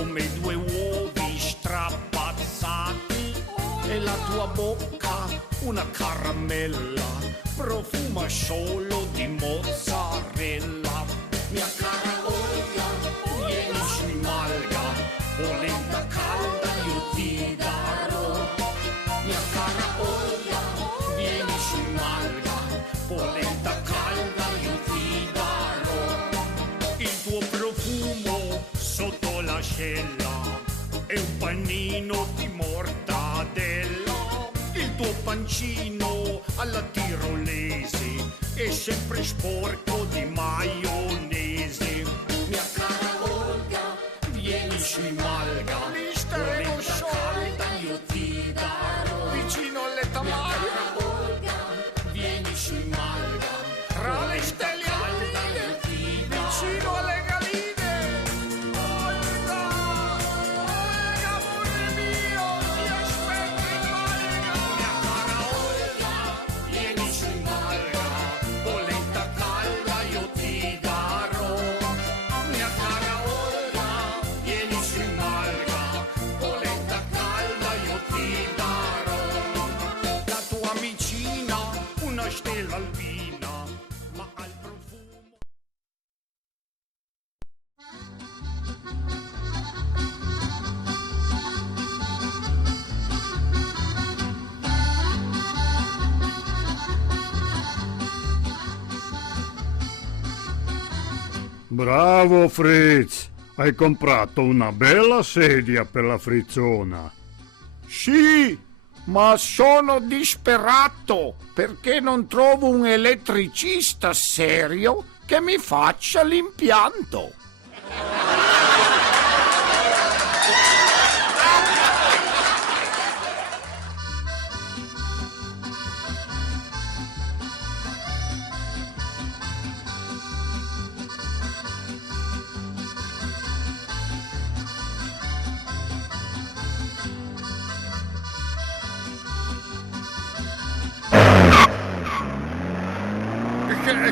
come due uovi strapazzati e la tua bocca una caramella, profuma solo di mozzarella. Mia cara Olga, vieni sui malga, polenta calda io ti darò. Mia cara Olga, vieni sui malga, polenta calda io ti darò. Il tuo profumo sotto l'ascella è un panino di mortadella. Il tuo pancino alla tirolese è sempre sporco di maionese. Mia cara Olga, vieni sui malga, polenta calda io ti darò. Vicino alle tamale. Mia cara Olga, vieni sui malga, tra le stelle alpine, vicino alle galine. Olga, Olga, amore mio, ti aspetto in malga. Mia cara Olga, vieni sui malga, polenta calda io ti darò. Mia cara Olga, vieni sui malga, polenta calda io ti darò. La tua vicina, una stella albina, ma al profumo. Bravo Fritz, hai comprato una bella sedia per la frizzona. Sì, ma sono disperato perché non trovo un elettricista serio che mi faccia l'impianto.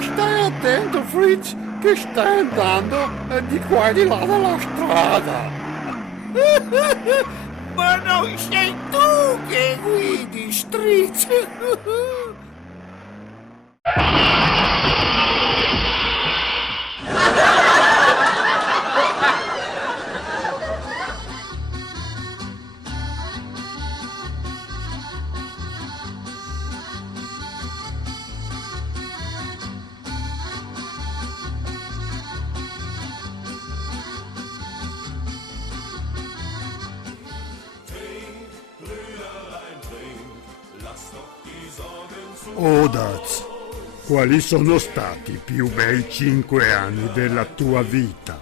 Stai attento Fritz, che stai andando di qua e di là dalla strada. Ma non sei tu che guidi, Stritz! Odaz, quali sono stati i più bei 5 anni della tua vita?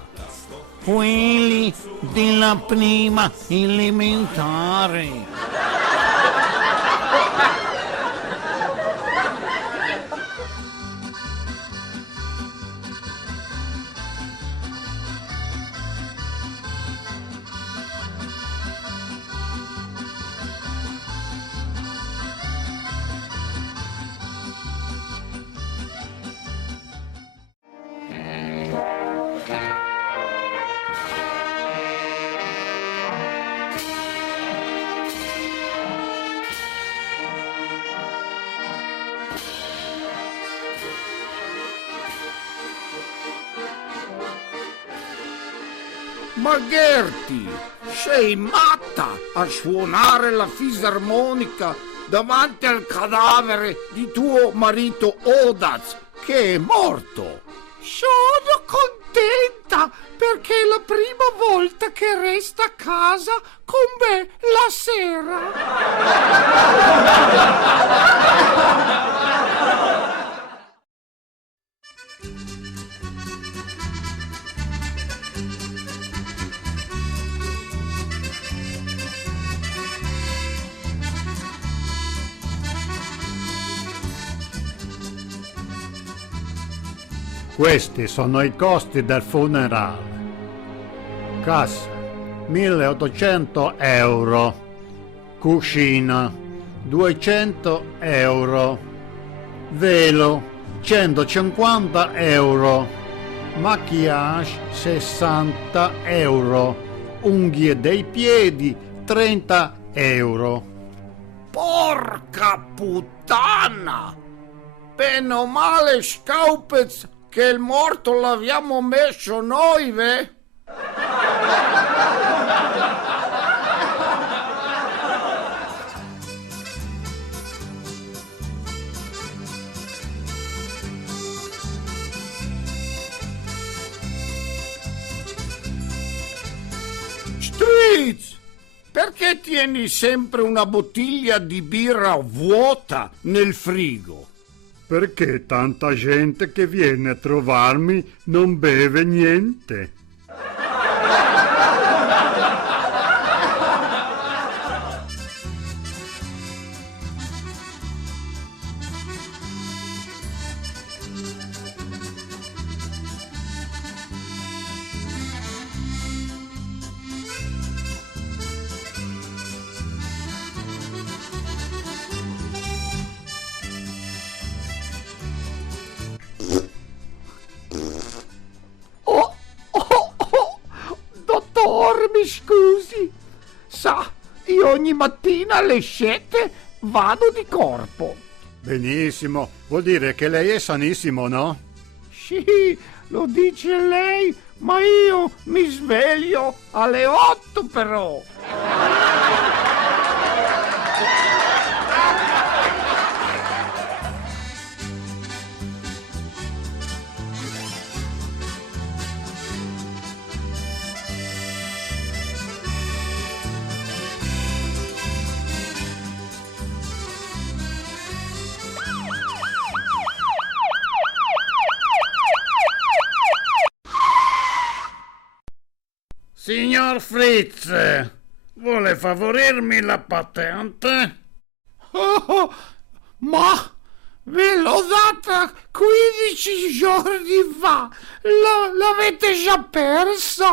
Quelli della prima elementare. Ma Gerti, sei matta a suonare la fisarmonica davanti al cadavere di tuo marito Odaz, che è morto? Sono contenta perché è la prima volta che resta a casa con me la sera. Questi sono i costi del funerale. Cassa 1800 euro, cucina 200 euro, velo 150 euro, maquillage 60 euro, unghie dei piedi 30 euro. Porca puttana! Bene o male, Scaupez, che il morto l'abbiamo messo noi, ve? Stritz! Perché tieni sempre una bottiglia di birra vuota nel frigo? Perché tanta gente che viene a trovarmi non beve niente. Dottore, mi scusi. Sa, io ogni mattina alle 7 vado di corpo. Benissimo, vuol dire che lei è sanissimo, no? Sì, lo dice lei, ma io mi sveglio alle 8 però. Signor Fritz, vuole favorirmi la patente? Oh, ma ve l'ho data 15 giorni fa. L'avete già persa?